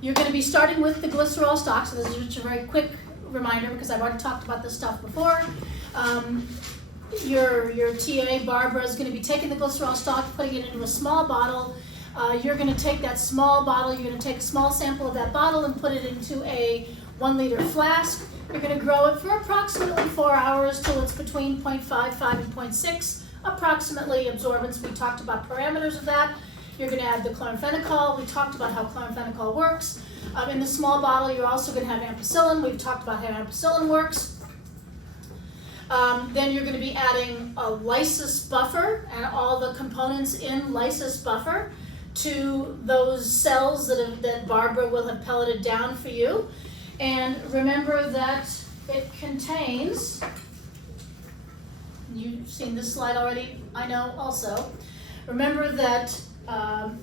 You're going to be starting with the glycerol stock, so this is just a very quick reminder because I've already talked about this stuff before. Your TA, Barbara, is going to be taking the glycerol stock, putting it into a small bottle. You're going to take that small bottle, you're going to take a small sample of that bottle and put it into a 1 liter flask. You're going to grow it for approximately 4 hours till it's between 0.55 and 0.6, approximately absorbance. We talked about parameters of that. You're going to add the chloramphenicol. We talked about how chloramphenicol works. In the small bottle, you're also going to have ampicillin. We've talked about how ampicillin works. Then you're going to be adding a lysis buffer and all the components in lysis buffer to those cells that Barbara will have pelleted down for you. And remember that it contains, you've seen this slide already, I know also. Remember that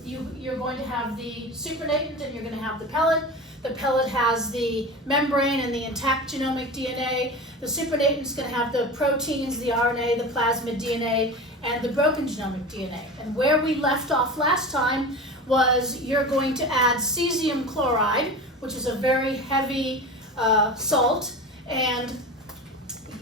you're going to have the supernatant and you're going to have the pellet. The pellet has the membrane and the intact genomic DNA. The supernatant is going to have the proteins, the RNA, the plasmid DNA, and the broken genomic DNA. And where we left off last time was you're going to add cesium chloride, which is a very heavy salt, and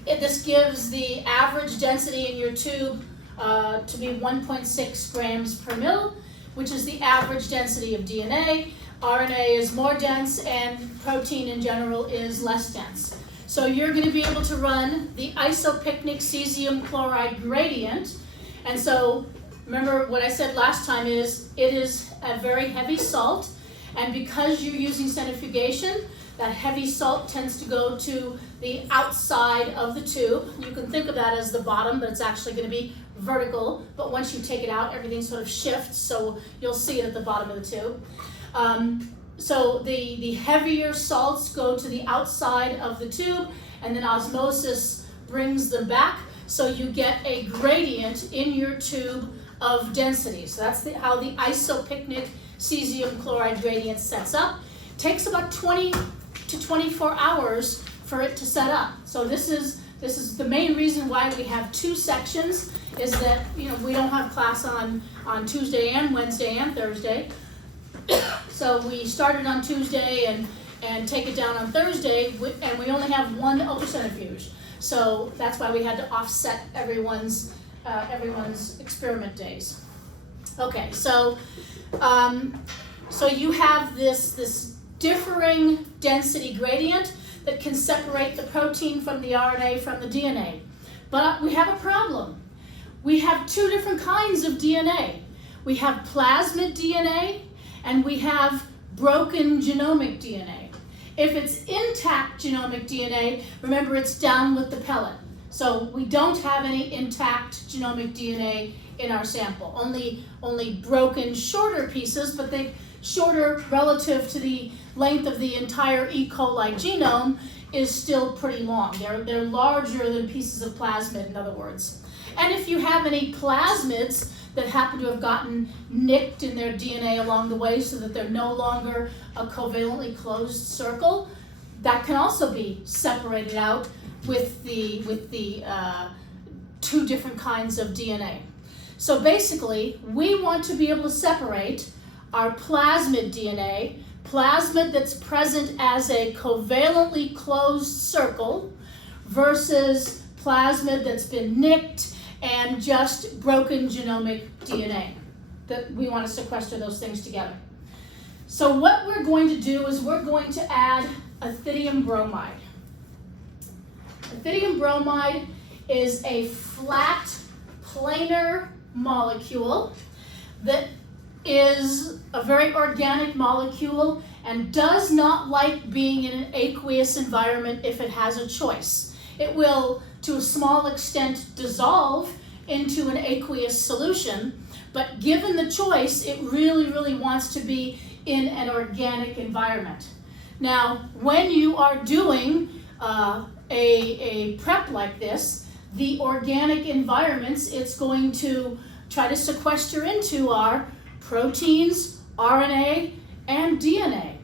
this gives the average density in your tube to be 1.6 grams per mil, which is the average density of DNA. RNA is more dense and protein in general is less dense. So you're going to be able to run the isopycnic cesium chloride gradient. And so remember what I said last time is it is a very heavy salt, and because you're using centrifugation, that heavy salt tends to go to the outside of the tube. You can think of that as the bottom, but it's actually going to be vertical. But once you take it out, everything sort of shifts, so you'll see it at the bottom of the tube. So the heavier salts go to the outside of the tube, and then osmosis brings them back, so you get a gradient in your tube of density. So that's how the isopycnic cesium chloride gradient sets up. It takes about 20 to 24 hours for it to set up. So this is the main reason why we have two sections, is that we don't have class on Tuesday and Wednesday and Thursday. So we started on Tuesday and take it down on Thursday, and we only have one ultracentrifuge. So that's why we had to offset everyone's experiment days. Okay, so you have this differing density gradient that can separate the protein from the RNA from the DNA. But we have a problem. We have two different kinds of DNA. We have plasmid DNA and we have broken genomic DNA. If it's intact genomic DNA, remember it's down with the pellet. So we don't have any intact genomic DNA in our sample. Only broken shorter pieces, but they shorter relative to the length of the entire E. coli genome is still pretty long. They're larger than pieces of plasmid, in other words. And if you have any plasmids that happen to have gotten nicked in their DNA along the way so that they're no longer a covalently closed circle, that can also be separated out with the two different kinds of DNA. So basically, we want to be able to separate our plasmid DNA, plasmid that's present as a covalently closed circle, versus plasmid that's been nicked and just broken genomic DNA. That we want to sequester those things together. So what we're going to do is we're going to add ethidium bromide. Ethidium bromide is a flat, planar molecule that is a very organic molecule and does not like being in an aqueous environment if it has a choice. It will, to a small extent, dissolve into an aqueous solution, but given the choice, it really, really wants to be in an organic environment. Now, when you are doing a prep like this, the organic environments it's going to try to sequester into are proteins, RNA, and DNA.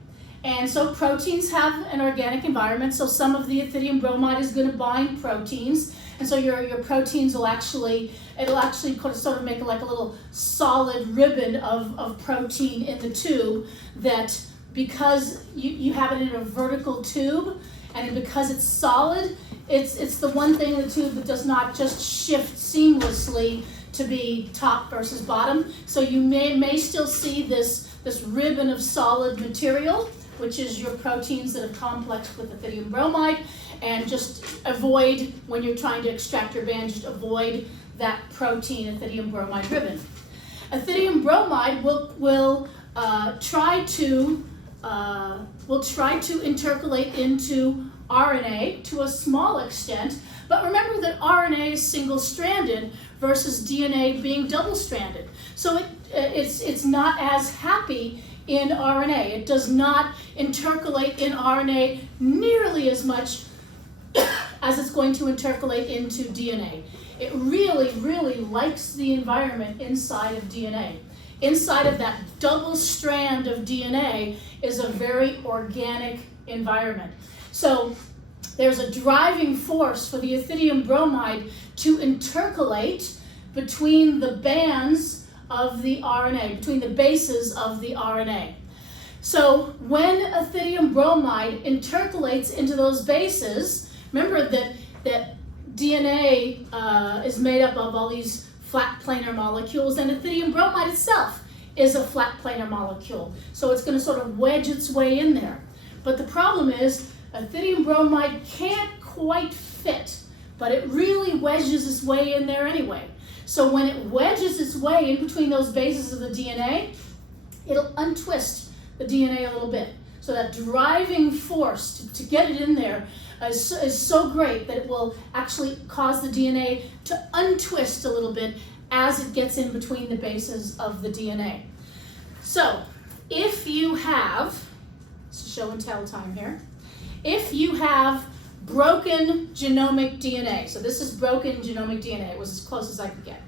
And so proteins have an organic environment, so some of the ethidium bromide is going to bind proteins, and so your proteins will it'll actually sort of make like a little solid ribbon of protein in the tube that because you have it in a vertical tube, and because it's solid, it's the one thing in the tube that does not just shift seamlessly to be top versus bottom. So you may still see this ribbon of solid material, which is your proteins that are complexed with ethidium bromide, and just avoid, when you're trying to extract your band, just avoid that protein ethidium bromide ribbon. Ethidium bromide will try to intercalate into RNA to a small extent, but remember that RNA is single-stranded versus DNA being double-stranded. So it's not as happy in RNA. It does not intercalate in RNA nearly as much as it's going to intercalate into DNA. It really, really likes the environment inside of DNA. Inside of that double strand of DNA is a very organic environment. So there's a driving force for the ethidium bromide to intercalate between the bands of the RNA, between the bases of the RNA. So when ethidium bromide intercalates into those bases, remember that DNA is made up of all these flat planar molecules, and ethidium bromide itself is a flat planar molecule. So it's going to sort of wedge its way in there. But the problem is ethidium bromide can't quite fit, but it really wedges its way in there anyway. So when it wedges its way in between those bases of the DNA, it'll untwist the DNA a little bit. So that driving force to get it in there is so great that it will actually cause the DNA to untwist a little bit as it gets in between the bases of the DNA. So if you have, it's show and tell time here, if you have broken genomic DNA, so this is broken genomic DNA, it was as close as I could get.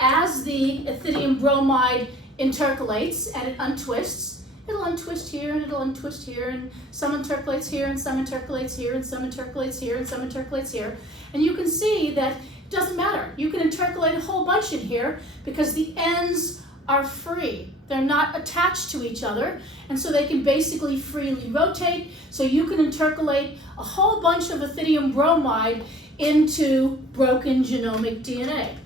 As the ethidium bromide intercalates and it untwists, it'll untwist here and it'll untwist here, and some intercalates here and some intercalates here and some intercalates here and some intercalates here. And you can see that it doesn't matter. You can intercalate a whole bunch in here because the ends are free. They're not attached to each other, and so they can basically freely rotate. So you can intercalate a whole bunch of ethidium bromide into broken genomic DNA.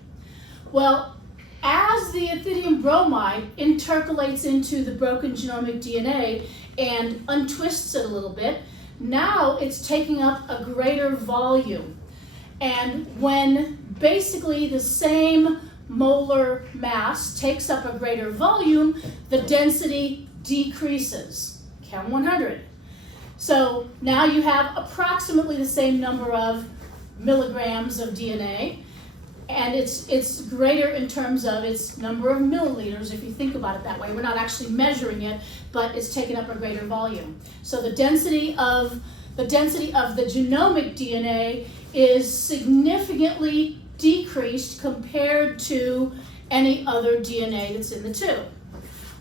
Well, as the ethidium bromide intercalates into the broken genomic DNA and untwists it a little bit, now it's taking up a greater volume. And when basically the same molar mass takes up a greater volume, the density decreases, Chem 100. So now you have approximately the same number of milligrams of DNA, and it's greater in terms of its number of milliliters, if you think about it that way. We're not actually measuring it, but it's taking up a greater volume. So the density of the genomic DNA is significantly decreased compared to any other DNA that's in the tube.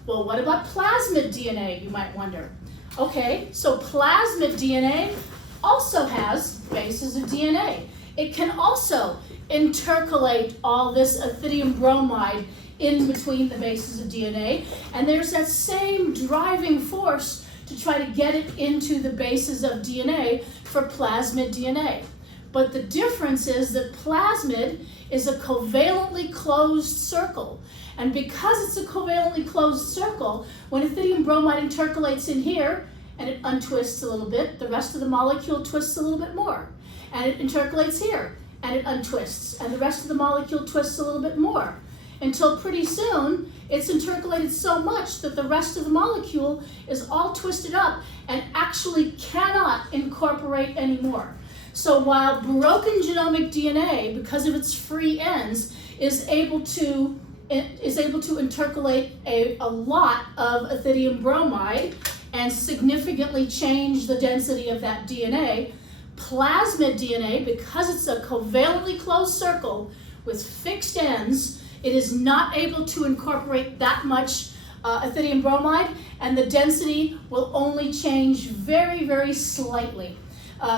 Well, what about plasmid DNA, you might wonder? Okay, so plasmid DNA also has bases of DNA. It can also intercalate all this ethidium bromide in between the bases of DNA, and there's that same driving force to try to get it into the bases of DNA for plasmid DNA. But the difference is that plasmid is a covalently closed circle. And because it's a covalently closed circle, when ethidium bromide intercalates in here and it untwists a little bit, the rest of the molecule twists a little bit more. And it intercalates here and it untwists, and the rest of the molecule twists a little bit more. Until pretty soon, it's intercalated so much that the rest of the molecule is all twisted up and actually cannot incorporate anymore. So while broken genomic DNA, because of its free ends, is able to intercalate a lot of ethidium bromide and significantly change the density of that DNA, plasmid DNA, because it's a covalently closed circle with fixed ends, it is not able to incorporate that much ethidium bromide, and the density will only change very, very slightly.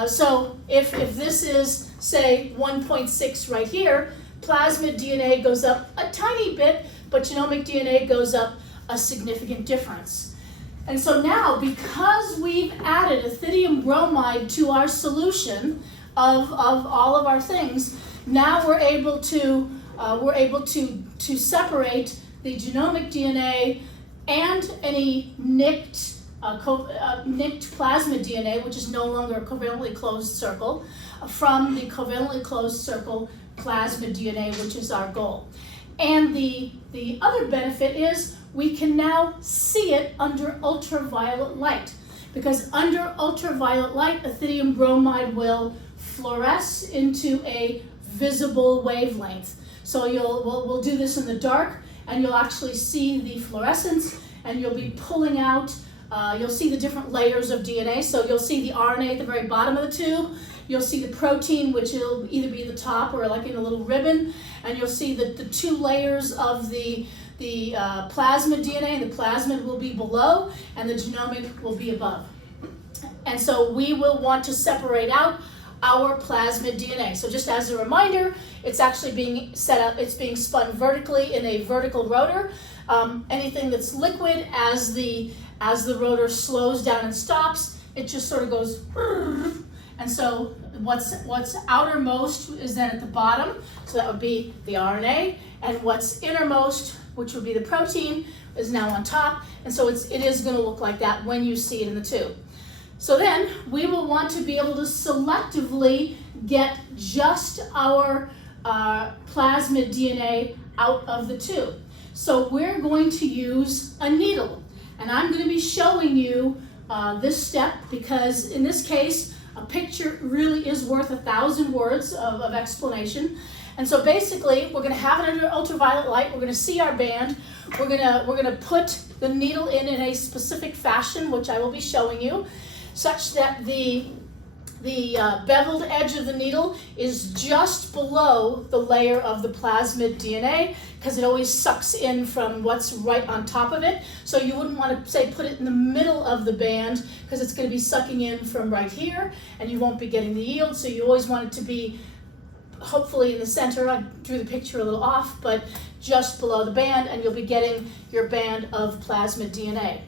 So if this is, say, 1.6 right here, plasmid DNA goes up a tiny bit, but genomic DNA goes up a significant difference. And so now, because we've added ethidium bromide to our solution of all of our things, now we're able to separate the genomic DNA and any nicked plasmid DNA, which is no longer a covalently closed circle, from the covalently closed circle plasmid DNA, which is our goal. And the other benefit is we can now see it under ultraviolet light, because under ultraviolet light, ethidium bromide will fluoresce into a visible wavelength. So we'll do this in the dark, and you'll actually see the fluorescence, and you'll be pulling out, you'll see the different layers of DNA. So you'll see the RNA at the very bottom of the tube, you'll see the protein, which will either be the top or like in a little ribbon, and you'll see the two layers of the plasmid DNA, and the plasmid will be below, and the genomic will be above. And so we will want to separate out our plasmid DNA. So just as a reminder, it's actually being set up, it's being spun vertically in a vertical rotor. Anything that's liquid, as the rotor slows down and stops, it just sort of goes, and so what's outermost is then at the bottom, so that would be the RNA, and what's innermost, which would be the protein, is now on top, and so it is going to look like that when you see it in the tube. So then we will want to be able to selectively get just our plasmid DNA out of the tube. So we're going to use a needle, and I'm going to be showing you this step, because in this case a picture really is worth 1,000 words of explanation. And so basically we're going to have it under ultraviolet light, we're going to see our band, we're going to put the needle in a specific fashion, which I will be showing you, such that the beveled edge of the needle is just below the layer of the plasmid DNA, because it always sucks in from what's right on top of it. So you wouldn't want to, say, put it in the middle of the band, because it's going to be sucking in from right here, and you won't be getting the yield. So you always want it to be hopefully in the center. I drew the picture a little off, but just below the band, and you'll be getting your band of plasmid DNA.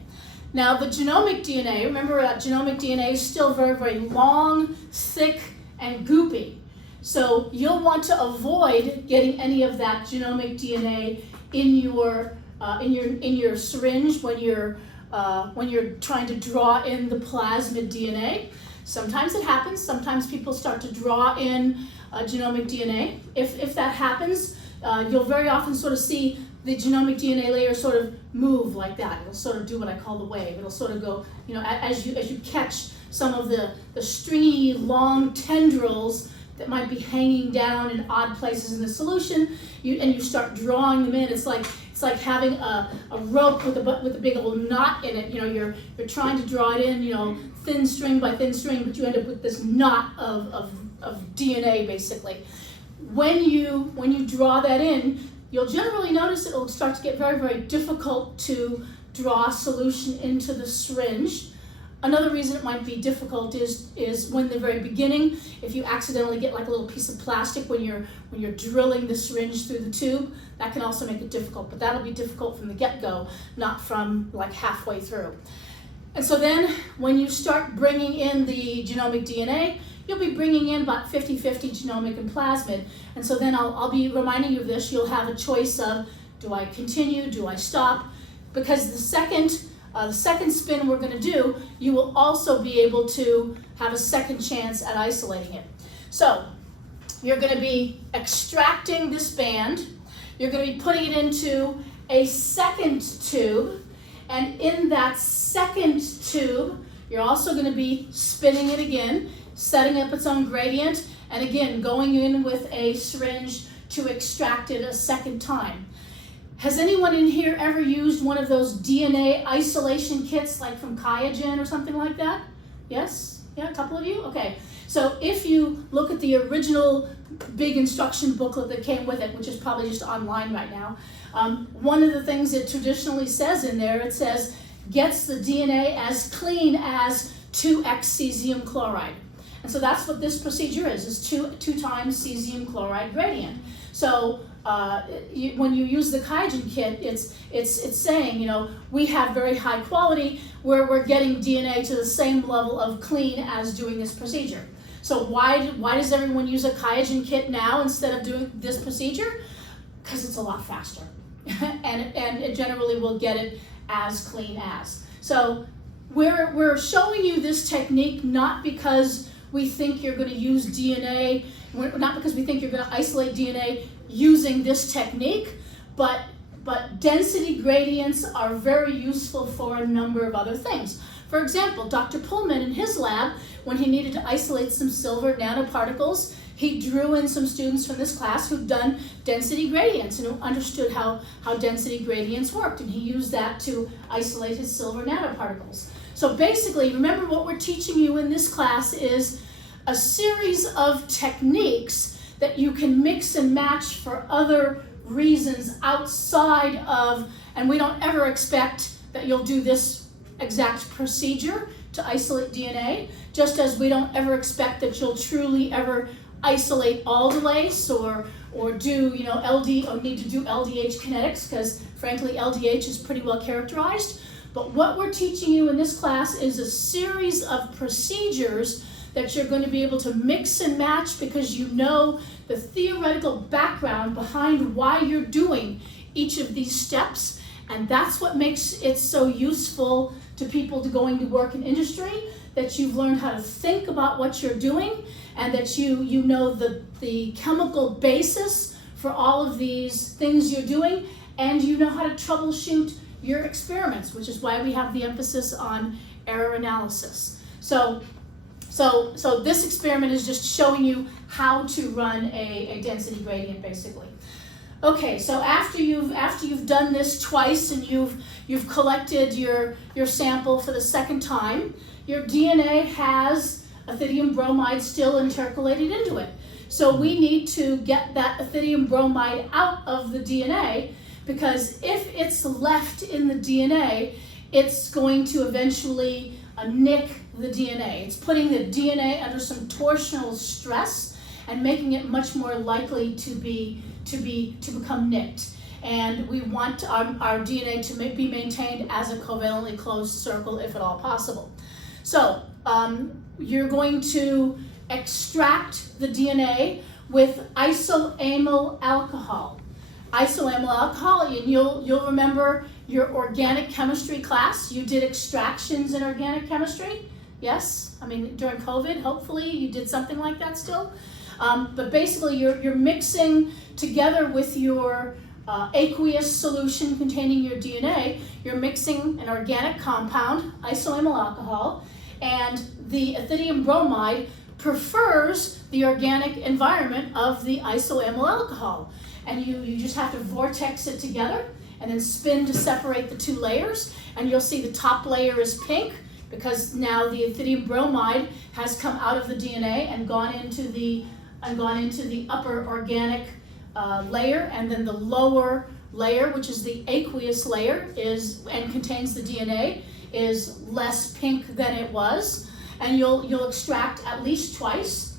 Now the genomic DNA, remember that genomic DNA is still very, very long, thick, and goopy. So you'll want to avoid getting any of that genomic DNA in your syringe when you're trying to draw in the plasmid DNA. Sometimes it happens. Sometimes people start to draw in genomic DNA. If that happens, you'll very often sort of see the genomic DNA layer sort of move like that. It'll sort of do what I call the wave. It'll sort of go, as you catch some of the stringy, long tendrils that might be hanging down in odd places in the solution, and you start drawing them in. It's like having a rope with a big old knot in it. You're trying to draw it in, thin string by thin string, but you end up with this knot of DNA basically. When you draw that in, you'll generally notice it'll start to get very, very difficult to draw solution into the syringe. Another reason it might be difficult is when the very beginning, if you accidentally get like a little piece of plastic when you're drilling the syringe through the tube, that can also make it difficult. But that'll be difficult from the get-go, not from like halfway through. And so then when you start bringing in the genomic DNA, you'll be bringing in about 50-50 genomic and plasmid. And so then I'll be reminding you of this. You'll have a choice of, do I continue, do I stop? Because the second spin we're going to do, you will also be able to have a second chance at isolating it. So you're going to be extracting this band. You're going to be putting it into a second tube. And in that second tube, you're also going to be spinning it again, setting up its own gradient, and again, going in with a syringe to extract it a second time. Has anyone in here ever used one of those DNA isolation kits, like from Qiagen or something like that? Yes? Yeah, a couple of you? Okay. So if you look at the original big instruction booklet that came with it, which is probably just online right now, one of the things it traditionally says in there, it says, gets the DNA as clean as 2x cesium chloride. And so that's what this procedure is 2 times cesium chloride gradient. So when you use the QIAGEN kit, it's saying, you know, we have very high quality where we're getting DNA to the same level of clean as doing this procedure. So why does everyone use a QIAGEN kit now instead of doing this procedure? Because it's a lot faster, and it generally will get it as clean as. So we're showing you this technique not because we think you're going to use DNA, not because we think you're going to isolate DNA using this technique, but density gradients are very useful for a number of other things. For example, Dr. Pullman in his lab, when he needed to isolate some silver nanoparticles, he drew in some students from this class who'd done density gradients and who understood how density gradients worked, and he used that to isolate his silver nanoparticles. So basically, remember what we're teaching you in this class is a series of techniques that you can mix and match for other reasons outside of, and we don't ever expect that you'll do this exact procedure to isolate DNA, just as we don't ever expect that you'll truly ever isolate aldolase or do, you know, LD, or need to do LDH kinetics, because frankly LDH is pretty well characterized. But what we're teaching you in this class is a series of procedures that you're going to be able to mix and match because you know the theoretical background behind why you're doing each of these steps, and that's what makes it so useful to people going to work in industry, that you've learned how to think about what you're doing, and that you know the chemical basis for all of these things you're doing, and you know how to troubleshoot your experiments, which is why we have the emphasis on error analysis. So this experiment is just showing you how to run a density gradient, basically. Okay, so after you've done this twice and you've collected your sample for the second time, your DNA has ethidium bromide still intercalated into it. So we need to get that ethidium bromide out of the DNA, because if it's left in the DNA, it's going to eventually nick the DNA. It's putting the DNA under some torsional stress and making it much more likely to become nicked. And we want our DNA to be maintained as a covalently closed circle if at all possible. So you're going to extract the DNA with isoamyl alcohol. Isoamyl alcohol, and you'll remember your organic chemistry class. You did extractions in organic chemistry. Yes, I mean during COVID, hopefully you did something like that still. But basically you're mixing together with your aqueous solution containing your DNA, you're mixing an organic compound, isoamyl alcohol, and the ethidium bromide prefers the organic environment of the isoamyl alcohol. And you just have to vortex it together and then spin to separate the two layers, and you'll see the top layer is pink because now the ethidium bromide has come out of the DNA and gone into the upper organic layer, and then the lower layer, which is the aqueous layer, and contains the DNA, is less pink than it was. And you'll extract at least twice.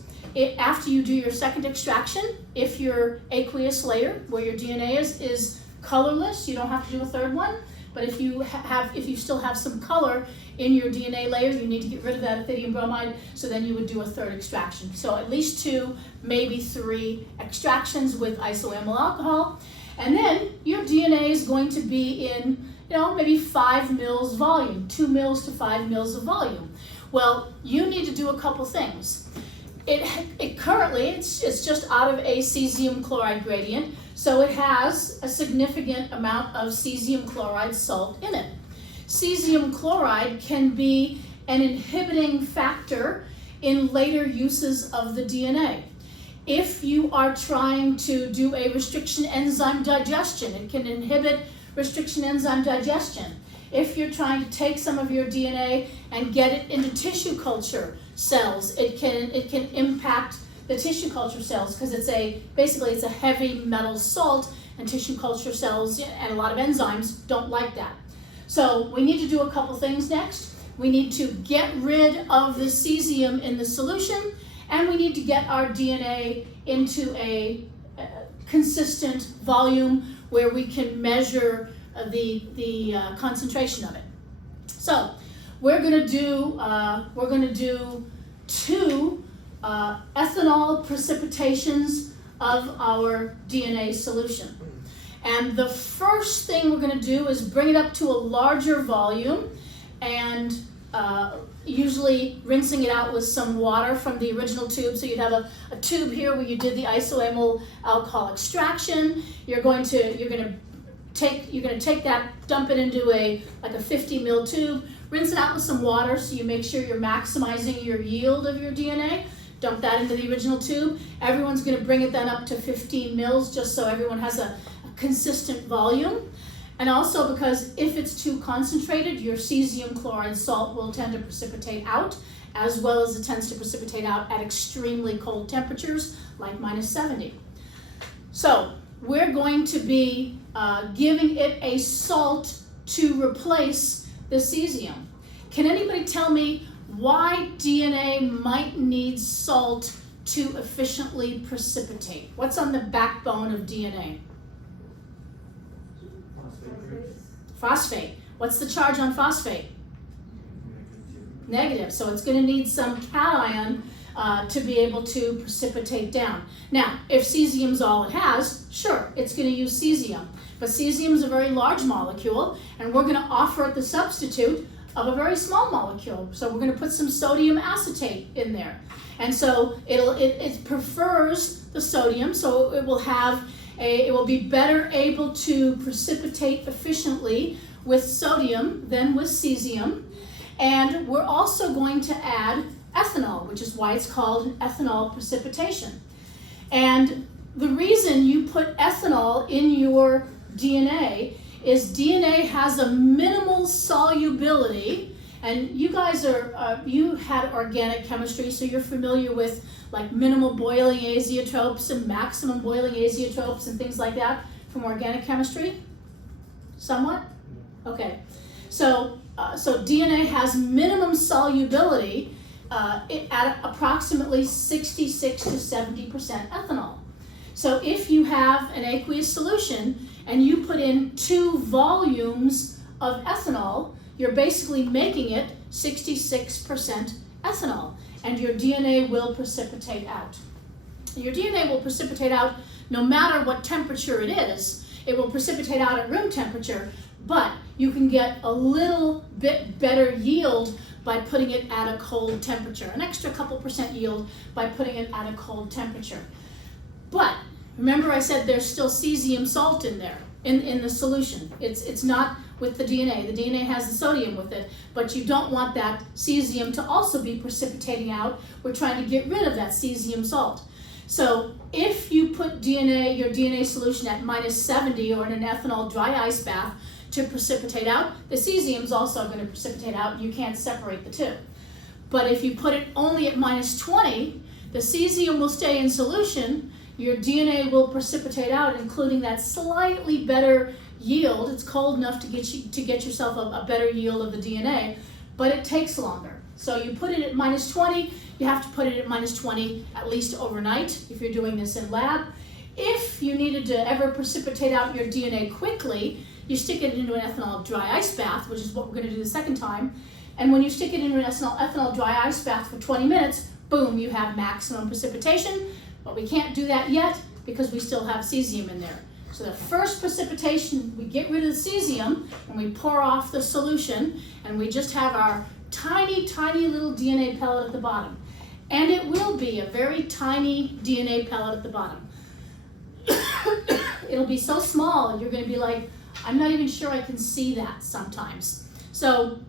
After you do your second extraction, if your aqueous layer, where your DNA is colorless, you don't have to do a third one. But if you still have some color in your DNA layer, you need to get rid of that ethidium bromide, so then you would do a third extraction. So at least 2, maybe 3 extractions with isoamyl alcohol. And then your DNA is going to be in, maybe 5 mils volume, 2 mils to 5 mils of volume. Well, you need to do a couple things. Currently, it's just out of a cesium chloride gradient, so it has a significant amount of cesium chloride salt in it. Cesium chloride can be an inhibiting factor in later uses of the DNA. If you are trying to do a restriction enzyme digestion, it can inhibit restriction enzyme digestion. If you're trying to take some of your DNA and get it into tissue culture cells, it can impact the tissue culture cells, because basically it's a heavy metal salt, and tissue culture cells and a lot of enzymes don't like that. So we need to do a couple things next. We need to get rid of the cesium in the solution, and we need to get our DNA into a consistent volume where we can measure the concentration of it. So we're going to do two ethanol precipitations of our DNA solution. And the first thing we're going to do is bring it up to a larger volume, and usually rinsing it out with some water from the original tube. So you'd have a tube here where you did the isoamyl alcohol extraction. You're going to take that, dump it into a 50 ml tube, rinse it out with some water so you make sure you're maximizing your yield of your DNA. Dump that into the original tube. Everyone's going to bring it then up to 15 mils just so everyone has a consistent volume. And also because if it's too concentrated, your cesium chloride salt will tend to precipitate out, as well as it tends to precipitate out at extremely cold temperatures like -70. So we're going to be giving it a salt to replace the cesium. Can anybody tell me why DNA might need salt to efficiently precipitate? What's on the backbone of DNA? Phosphate. What's the charge on phosphate? Negative. So it's going to need some cation to be able to precipitate down. Now, if cesium's all it has, sure, it's going to use cesium. But cesium is a very large molecule, and we're going to offer it the substitute of a very small molecule. So we're going to put some sodium acetate in there. And so it prefers the sodium, so it will be better able to precipitate efficiently with sodium than with cesium. And we're also going to add ethanol, which is why it's called ethanol precipitation. And the reason you put ethanol in your DNA is DNA has a minimal solubility, and you guys you had organic chemistry, so you're familiar with like minimal boiling azeotropes and maximum boiling azeotropes and things like that from organic chemistry? Somewhat? Okay. So DNA has minimum solubility at approximately 66 to 70% ethanol. So if you have an aqueous solution and you put in 2 volumes of ethanol, you're basically making it 66% ethanol, and your DNA will precipitate out. Your DNA will precipitate out no matter what temperature it is. It will precipitate out at room temperature, but you can get a little bit better yield by putting it at a cold temperature, an extra couple percent yield by putting it at a cold temperature. But remember I said there's still cesium salt in there, in the solution. It's not with the DNA. The DNA has the sodium with it, but you don't want that cesium to also be precipitating out. We're trying to get rid of that cesium salt. So if you put your DNA solution at -70 or in an ethanol dry ice bath to precipitate out, the cesium is also going to precipitate out, and you can't separate the two. But if you put it only at -20, the cesium will stay in solution, your DNA will precipitate out, including that slightly better yield. It's cold enough to get yourself a better yield of the DNA, but it takes longer. So you put it at -20, you have to put it at -20 at least overnight if you're doing this in lab. If you needed to ever precipitate out your DNA quickly, you stick it into an ethanol dry ice bath, which is what we're going to do the second time. And when you stick it into an ethanol dry ice bath for 20 minutes, boom, you have maximum precipitation. But we can't do that yet because we still have cesium in there. So the first precipitation, we get rid of the cesium and we pour off the solution, and we just have our tiny, tiny little DNA pellet at the bottom. And it will be a very tiny DNA pellet at the bottom. It'll be so small, you're going to be like, I'm not even sure I can see that sometimes. So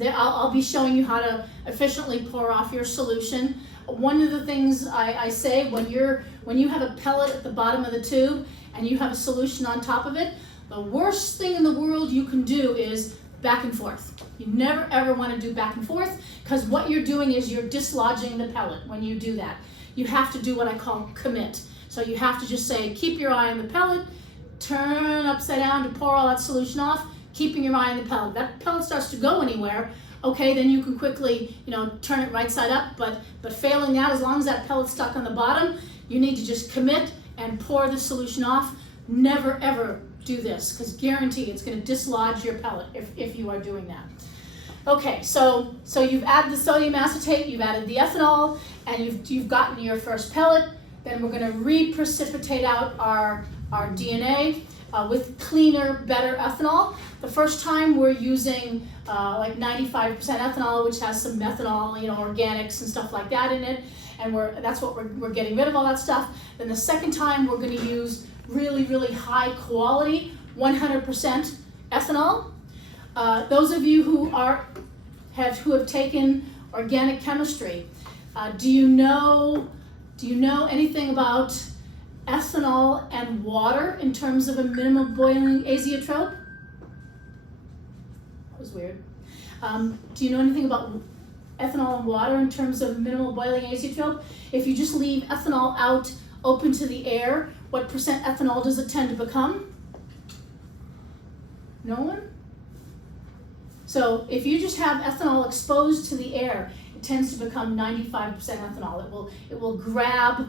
I'll be showing you how to efficiently pour off your solution. One of the things I say when you have a pellet at the bottom of the tube and you have a solution on top of it, the worst thing in the world you can do is back and forth. You never ever want to do back and forth, because what you're doing is you're dislodging the pellet when you do that. You have to do what I call commit. So you have to just say, keep your eye on the pellet, turn upside down to pour all that solution off, keeping your eye on the pellet. That pellet starts to go anywhere, okay, then you can quickly, turn it right side up, but failing that, as long as that pellet's stuck on the bottom, you need to just commit and pour the solution off. Never ever do this, because guarantee it's going to dislodge your pellet if you are doing that. Okay, so you've added the sodium acetate, you've added the ethanol, and you've gotten your first pellet. Then we're going to reprecipitate out our DNA with cleaner, better ethanol. The first time we're using like 95% ethanol, which has some methanol, organics and stuff like that in it, and that's what we're getting rid of, all that stuff. Then the second time we're going to use really, really high quality 100% ethanol. Those of you who have taken organic chemistry, do you know anything about ethanol and water in terms of a minimum boiling azeotrope? That was weird. Do you know anything about ethanol and water in terms of minimal boiling azeotrope? If you just leave ethanol out open to the air, what percent ethanol does it tend to become? No one? So if you just have ethanol exposed to the air, it tends to become 95% ethanol. It will grab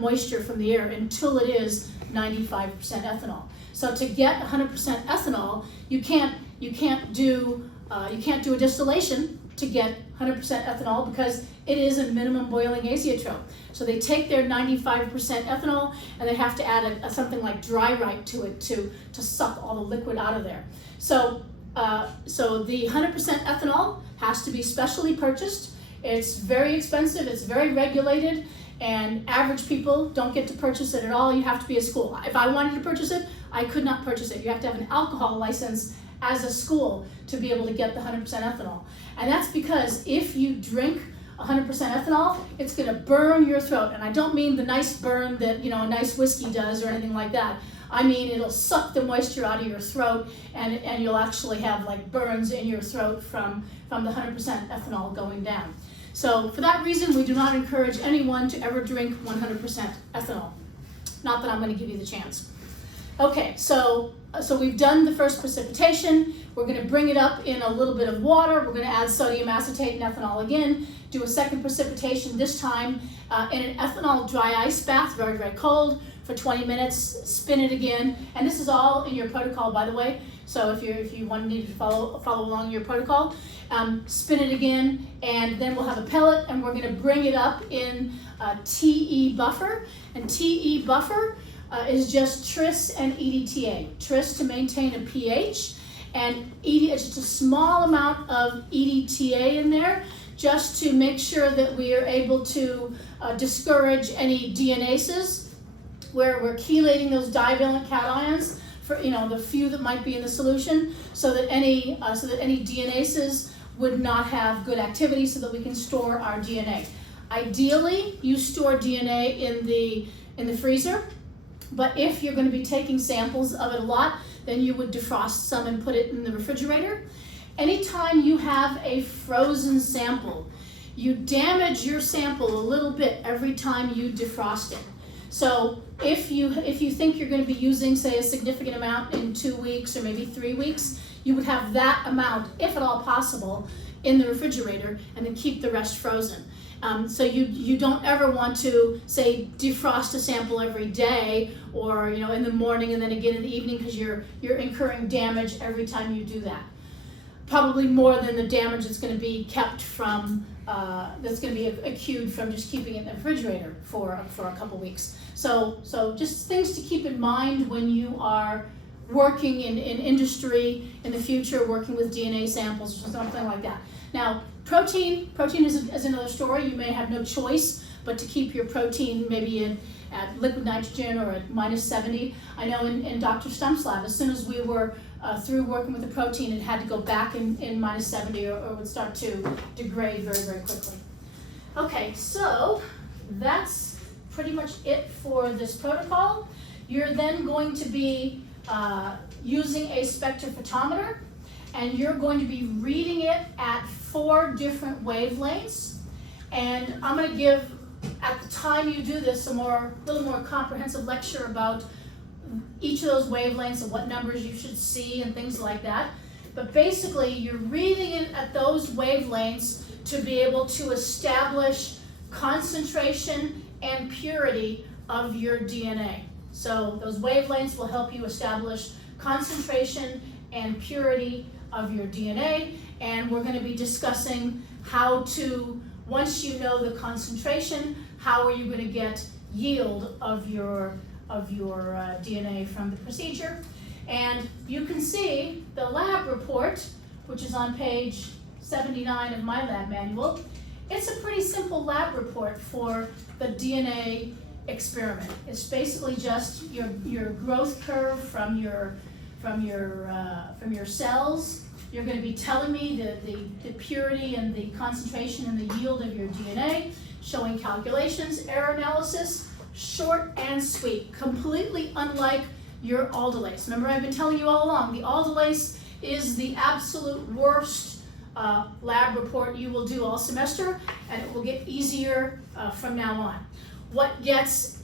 moisture from the air until it is 95% ethanol. So to get 100% ethanol, you can't do a distillation to get 100% ethanol, because it is a minimum boiling azeotrope. So they take their 95% ethanol and they have to add something like dry rite to it to suck all the liquid out of there. So the 100% ethanol has to be specially purchased. It's very expensive, it's very regulated, and average people don't get to purchase it at all. You have to be a school. If I wanted to purchase it, I could not purchase it. You have to have an alcohol license as a school to be able to get the 100% ethanol. And that's because if you drink 100% ethanol, it's going to burn your throat. And I don't mean the nice burn that a nice whiskey does or anything like that. I mean, it'll suck the moisture out of your throat, and you'll actually have like burns in your throat from the 100% ethanol going down. So for that reason, we do not encourage anyone to ever drink 100% ethanol. Not that I'm going to give you the chance. Okay, so we've done the first precipitation. We're going to bring it up in a little bit of water. We're going to add sodium acetate and ethanol again. Do a second precipitation, this time in an ethanol dry ice bath, very, very cold, for 20 minutes. Spin it again. And this is all in your protocol, by the way. So if you need to follow along your protocol, spin it again, and then we'll have a pellet, and we're going to bring it up in TE buffer. And TE buffer is just tris and EDTA. Tris to maintain a pH, and it's just a small amount of EDTA in there, just to make sure that we are able to discourage any DNases, where we're chelating those divalent cations for the few that might be in the solution, so that any DNases would not have good activity, so that we can store our DNA. Ideally, you store DNA in the freezer. But if you're going to be taking samples of it a lot, then you would defrost some and put it in the refrigerator. Anytime you have a frozen sample, you damage your sample a little bit every time you defrost it. So if you think you're going to be using, say, a significant amount in 2 weeks or maybe 3 weeks, you would have that amount, if at all possible, in the refrigerator, and then keep the rest frozen. So you don't ever want to, say, defrost a sample every day, or in the morning and then again in the evening, because you're incurring damage every time you do that. Probably more than the damage that's going to be kept from that's going to be accrued from just keeping it in the refrigerator for a couple weeks. So just things to keep in mind when you are working in industry in the future, working with DNA samples or something like that. Now, protein is another story. You may have no choice but to keep your protein maybe at liquid nitrogen or at -70. I know in Dr. Stump's lab, as soon as we were through working with the protein, it had to go back in -70 or would start to degrade very, very quickly. Okay, so that's pretty much it for this protocol. You're then going to be using a spectrophotometer, and you're going to be reading it at 4 different wavelengths. And I'm going to give, at the time you do this, a little more comprehensive lecture about each of those wavelengths and what numbers you should see and things like that. But basically, you're reading it at those wavelengths to be able to establish concentration and purity of your DNA. So those wavelengths will help you establish concentration and purity of your DNA, and we're going to be discussing how to, once you know the concentration, how are you going to get yield of your DNA from the procedure. And you can see the lab report, which is on page 79 of my lab manual. It's a pretty simple lab report for the DNA experiment. It's basically just your growth curve from your cells. You're going to be telling me the purity and the concentration and the yield of your DNA, showing calculations, error analysis, short and sweet, completely unlike your aldolase. Remember, I've been telling you all along, the aldolase is the absolute worst lab report you will do all semester, and it will get easier from now on. What gets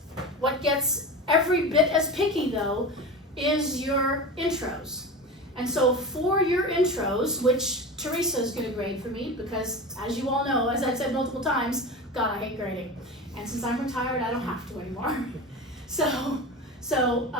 every bit as picky, though, is your intros. And so for your intros, which Teresa is going to grade for me, because as you all know, as I've said multiple times, God, I hate grading. And since I'm retired, I don't have to anymore. So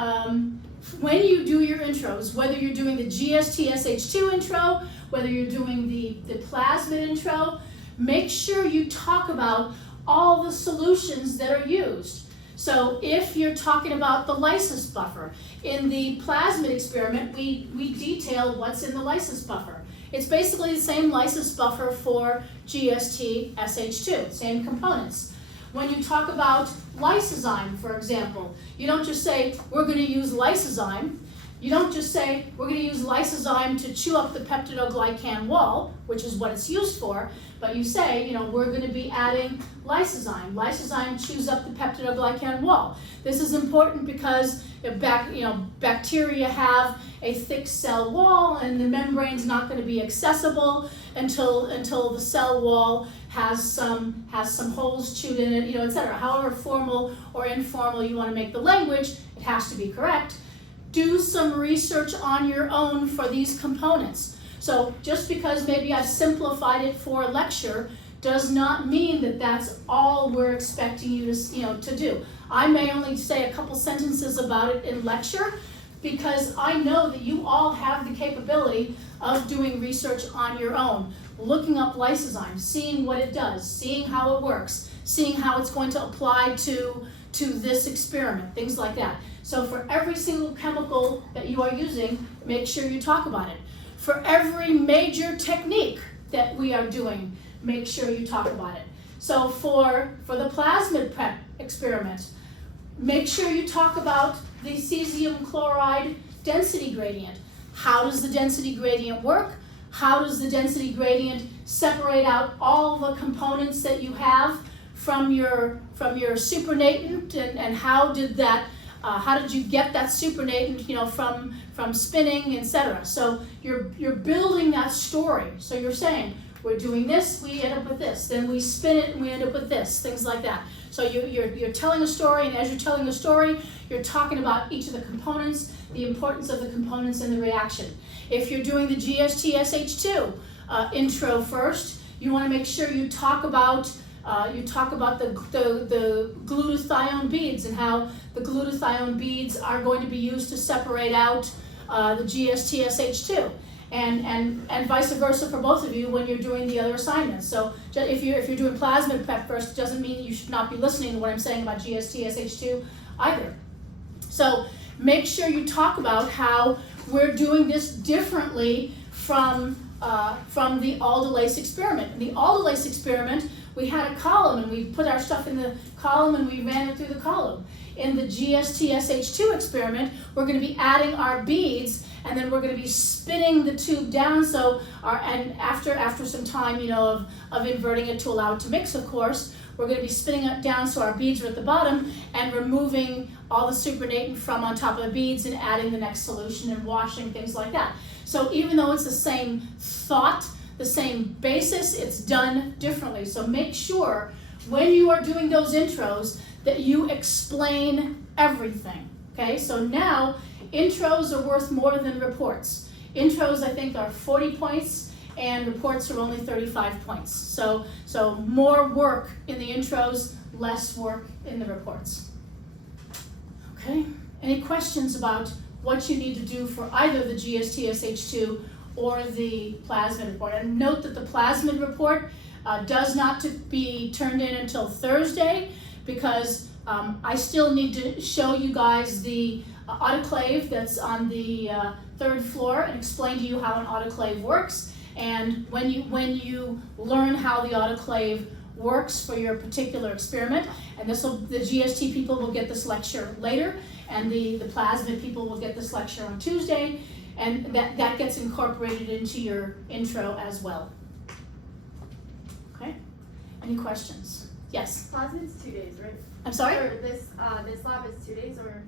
when you do your intros, whether you're doing the GST-SH2 intro, whether you're doing the Plasmid intro, make sure you talk about all the solutions that are used. So if you're talking about the lysis buffer, in the Plasmid experiment, we detail what's in the lysis buffer. It's basically the same lysis buffer for GST-SH2, same components. When you talk about lysozyme, for example, you don't just say, we're going to use lysozyme. You don't just say, we're going to use lysozyme to chew up the peptidoglycan wall, which is what it's used for, but you say, we're going to be adding lysozyme. Lysozyme chews up the peptidoglycan wall. This is important because bacteria have a thick cell wall, and the membrane's not going to be accessible until the cell wall has some holes chewed in it, etc. However formal or informal you want to make the language, it has to be correct. Do some research on your own for these components. So just because maybe I've simplified it for a lecture does not mean that that's all we're expecting you to do. I may only say a couple sentences about it in lecture because I know that you all have the capability of doing research on your own, looking up lysozyme, seeing what it does, seeing how it works, seeing how it's going to apply to this experiment, things like that. So for every single chemical that you are using, make sure you talk about it. For every major technique that we are doing, make sure you talk about it. So for the plasmid prep experiment, make sure you talk about the cesium chloride density gradient. How does the density gradient work? How does the density gradient separate out all the components that you have from your supernatant, and how did you get that supernatant, from spinning, etc. So you're building that story. So you're saying, we're doing this, we end up with this. Then we spin it and we end up with this, things like that. So you're telling a story, and as you're telling a story, you're talking about each of the components, the importance of the components and the reaction. If you're doing the GST-SH2 intro first, you want to make sure you talk about the glutathione beads and how the glutathione beads are going to be used to separate out the GST-SH2. And vice versa for both of you when you're doing the other assignments. So if you're doing plasmid prep first, it doesn't mean you should not be listening to what I'm saying about GST-SH2 either. So make sure you talk about how we're doing this differently from the aldolase experiment. In the aldolase experiment, we had a column, and we put our stuff in the column and we ran it through the column. In the GST-SH2 experiment, we're going to be adding our beads, and then we're going to be spinning the tube down. And after some time, of inverting it to allow it to mix, of course, we're going to be spinning it down so our beads are at the bottom, and removing all the supernatant from on top of the beads and adding the next solution and washing, things like that. So even though it's the same thought, the same basis, it's done differently. So make sure when you are doing those intros that you explain everything. Okay, so now intros are worth more than reports. Intros, I think, are 40 points, and reports are only 35 points. So more work in the intros, less work in the reports. Okay, any questions about what you need to do for either the GSTSH2 or the Plasmid report? And note that the Plasmid report does not to be turned in until Thursday, because I still need to show you guys the autoclave that's on the 3rd floor and explain to you how an autoclave works. And when you learn how the autoclave works for your particular experiment, and the GST people will get this lecture later, and the Plasmid people will get this lecture on Tuesday, and that gets incorporated into your intro as well. Okay, any questions? Yes? Plasmid's 2 days, right? I'm sorry? Or this lab is 2 days, or?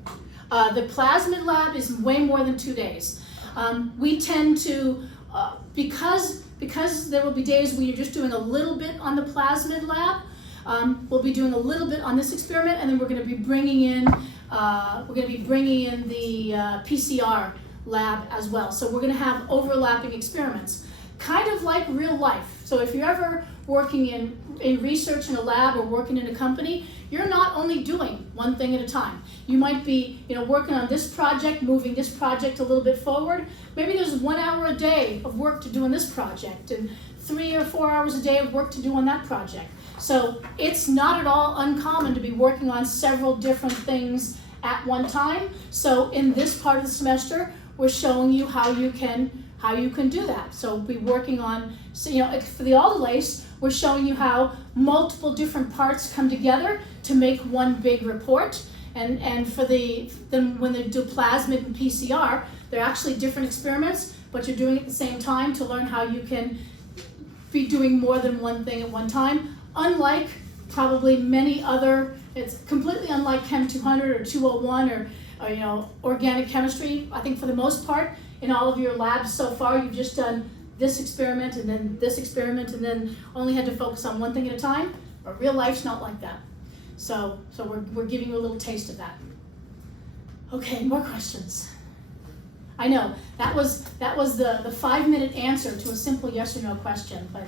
The Plasmid lab is way more than 2 days. We tend to, because there will be days where you're just doing a little bit on the Plasmid lab, we'll be doing a little bit on this experiment, and then we're going to be bringing in the PCR lab as well. So we're going to have overlapping experiments, kind of like real life. So if you're ever working in research in a lab or working in a company, you're not only doing one thing at a time. You might be, working on this project, moving this project a little bit forward. Maybe there's 1 hour a day of work to do on this project, and 3 or 4 hours a day of work to do on that project. So it's not at all uncommon to be working on several different things at one time. So in this part of the semester, we're showing you how you can do that. So we'll be working on, for the autolace, we're showing you how multiple different parts come together to make one big report. And for when they do Plasmid and PCR, they're actually different experiments, but you're doing it at the same time to learn how you can be doing more than one thing at one time. Unlike probably many other, it's completely unlike Chem 200 or 201 or organic chemistry. I think for the most part, in all of your labs so far, you've just done this experiment and then this experiment and then only had to focus on one thing at a time. But real life's not like that. So we're giving you a little taste of that. Okay, more questions. I know, that was the 5-minute answer to a simple yes or no question, but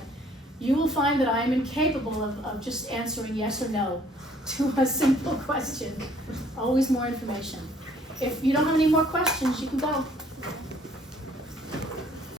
you will find that I am incapable of just answering yes or no to a simple question. Always more information. If you don't have any more questions, you can go.